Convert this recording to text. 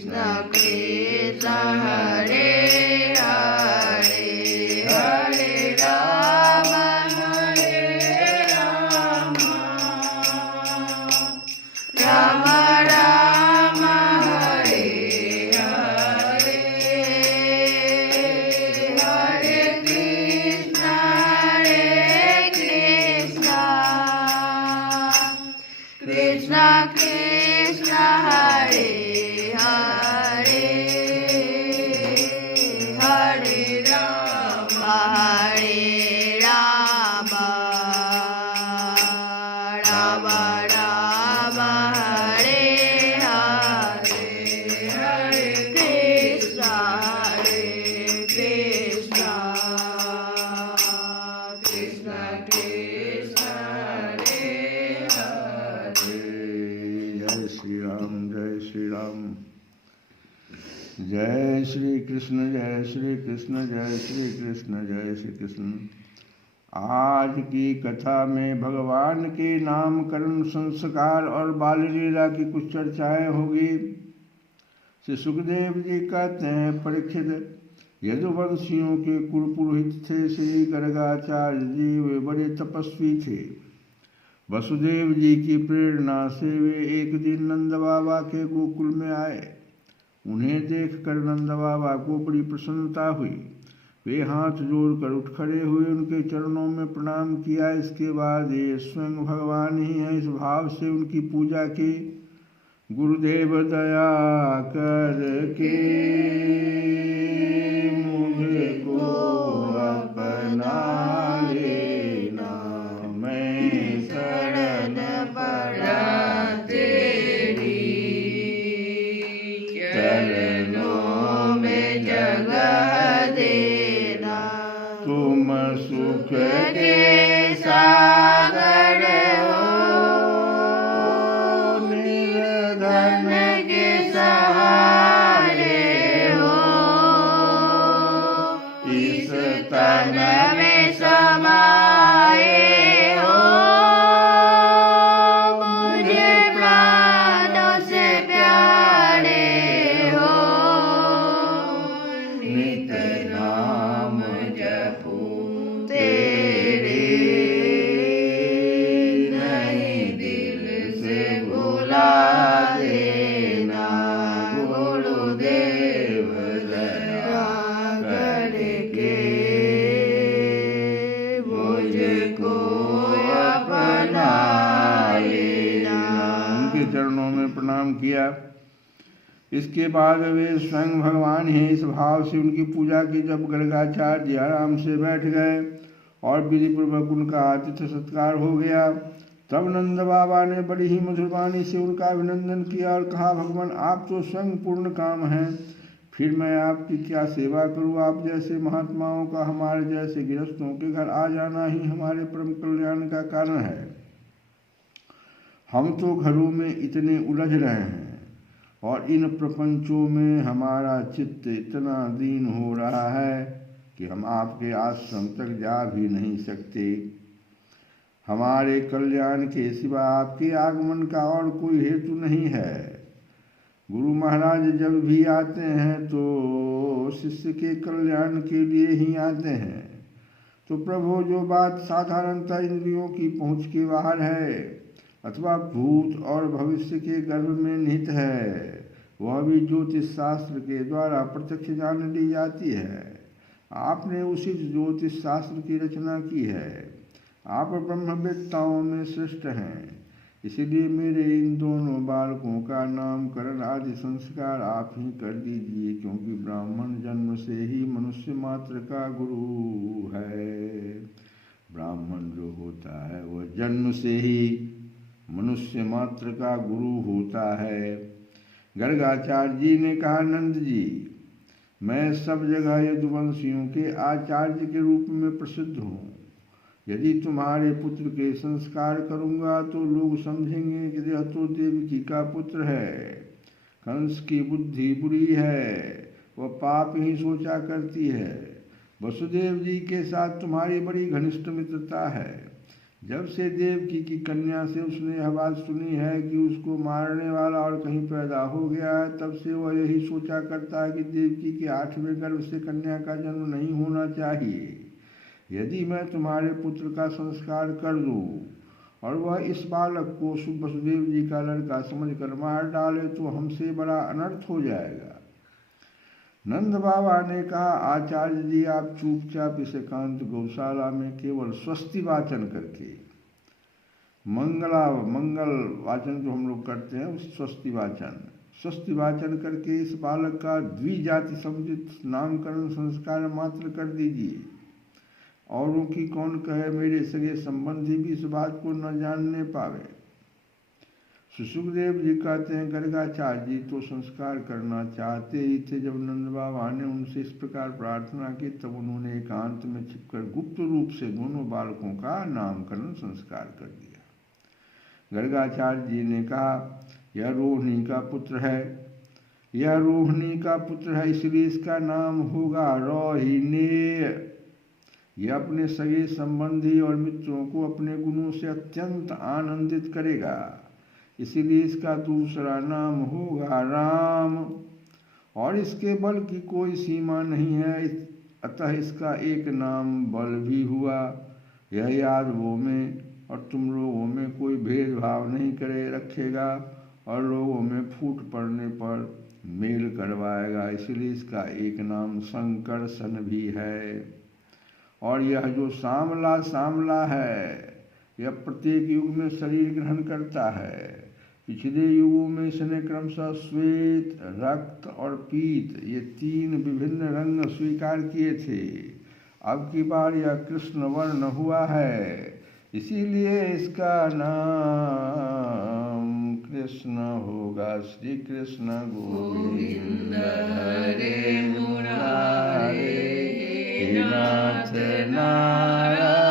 कृष्ण हरे हरे हरे राम राम राम हरे हरे हरे कृष्ण कृष्ण कृष्ण हरे हरे हरे राम राम राम हरे हरे हरे कृष्ण कृष्ण कृष्ण हरे हरे। जय श्री राम, जय श्री राम। जय श्री कृष्ण, जय श्री कृष्ण, जय श्री कृष्ण, जय श्री कृष्ण। आज की कथा में भगवान के नामकरण, संस्कार और बाल लीला की कुछ चर्चाएं होगी। श्री सुखदेव जी कहते हैं, परीक्षित, यदुवंशियों के कुल पुरोहित थे श्री गर्गाचार्य जी। वे बड़े तपस्वी थे। वसुदेव जी की प्रेरणा से वे एक दिन नंद बाबा के गोकुल में आए। उन्हें देखकर नंद बाबा को बड़ी प्रसन्नता हुई। वे हाथ जोड़कर उठ खड़े हुए, उनके चरणों में प्रणाम किया। इसके बाद ये स्वयं भगवान ही हैं, इस भाव से उनकी पूजा की। गुरुदेव दया करके मुझको अपना लेना, मैं शरण पड़ा तेरी, चरणों में जगह देना। तुम सुख के सागर हो, निर्धन के सहारे हो। इस तन में समाए हो, मुझे प्राणों से प्यारे हो। नित नाम जपूं तेरे, नहीं दिल से भुला देना। गुरुदेव दया करके मुझको अपना लेना। उनके चरणों में प्रणाम किया। इसके बाद वे स्वयं भगवान ही इस भाव से उनकी पूजा की। जब गर्गाचार्य जी आराम से बैठ गए और विधिपूर्वक उनका आतिथ्य सत्कार हो गया, तब नंद बाबा ने बड़ी ही मधुर वाणी से उनका अभिनंदन किया और कहा, भगवान आप तो स्वयं पूर्ण काम हैं, फिर मैं आपकी क्या सेवा करूं। आप जैसे महात्माओं का हमारे जैसे गृहस्थों के घर आ जाना ही हमारे परम कल्याण का कारण है। हम तो घरों में इतने उलझ रहे हैं और इन प्रपंचों में हमारा चित्त इतना दीन हो रहा है कि हम आपके आश्रम तक जा भी नहीं सकते। हमारे कल्याण के सिवा आपके आगमन का और कोई हेतु नहीं है। गुरु महाराज जब भी आते हैं तो शिष्य के कल्याण के लिए ही आते हैं। तो प्रभु, जो बात साधारणतः इंद्रियों की पहुँच के बाहर है अथवा भूत और भविष्य के गर्भ में निहित है, वह भी ज्योतिष शास्त्र के द्वारा प्रत्यक्ष जान ली जाती है। आपने उसी ज्योतिष शास्त्र की रचना की है। आप ब्रह्मवेत्ताओं में श्रेष्ठ हैं। इसलिए मेरे इन दोनों बालकों का नामकरण आदि संस्कार आप ही कर दीजिए, क्योंकि ब्राह्मण जन्म से ही मनुष्य मात्र का गुरु है। ब्राह्मण जो होता है वह जन्म से ही मनुष्य मात्र का गुरु होता है। गर्गाचार्य जी ने कहा, नंद जी, मैं सब जगह यदुवंशियों के आचार्य के रूप में प्रसिद्ध हूँ। यदि तुम्हारे पुत्र के संस्कार करूँगा तो लोग समझेंगे कि यह तो देवकी का पुत्र है। कंस की बुद्धि बुरी है, वह पाप ही सोचा करती है। वसुदेव जी के साथ तुम्हारी बड़ी घनिष्ठ मित्रता है, जब से देवकी की कन्या से उसने यह बात सुनी है कि उसको मारने वाला और कहीं पैदा हो गया है, तब से वह यही सोचा करता है कि देवकी के 8वें गर्भ से कन्या का जन्म नहीं होना चाहिए। यदि मैं तुम्हारे पुत्र का संस्कार कर दूं और वह इस बालक को वसुदेव जी का लड़का समझकर मार डाले तो हमसे बड़ा अनर्थ हो जाएगा। नंद बाबा ने कहा, आचार्य जी आप चुपचाप इस एकांत गौशाला में केवल स्वस्ति वाचन करके, मंगल वाचन जो हम लोग करते हैं उस स्वस्ति वाचन करके इस बालक का द्विजाति समुचित नामकरण संस्कार मात्र कर दीजिए। औरों की कौन कहे, मेरे सगे संबंधी भी इस बात को न जानने पावे। सुखदेव जी कहते हैं, गर्गाचार्य जी तो संस्कार करना चाहते ही थे। जब नंद बाबा ने उनसे इस प्रकार प्रार्थना की तब उन्होंने एकांत में छिपकर गुप्त रूप से दोनों बालकों का नामकरण संस्कार कर दिया। गर्गाचार्य जी ने कहा, यह रोहिणी का पुत्र है, इसलिए इसका नाम होगा रोहिणेय। यह अपने सगे संबंधी और मित्रों को अपने गुणों से अत्यंत आनंदित करेगा, इसीलिए इसका दूसरा नाम होगा राम। और इसके बल की कोई सीमा नहीं है, अतः इसका एक नाम बल भी हुआ। यह यादवों में और तुम लोगों में कोई भेदभाव नहीं करे रखेगा और लोगों में फूट पड़ने पर मेल करवाएगा, इसलिए इसका एक नाम संकर्षण भी है। और यह जो सांवला है, यह प्रत्येक युग में शरीर ग्रहण करता है। पिछले युगों में इसने क्रमशः श्वेत, रक्त और पीत ये 3 विभिन्न रंग स्वीकार किए थे। अब की बार यह कृष्ण वर्ण हुआ है, इसीलिए इसका नाम कृष्ण होगा। श्री कृष्ण गोविंद हरे मुरारे, नाथ नारायण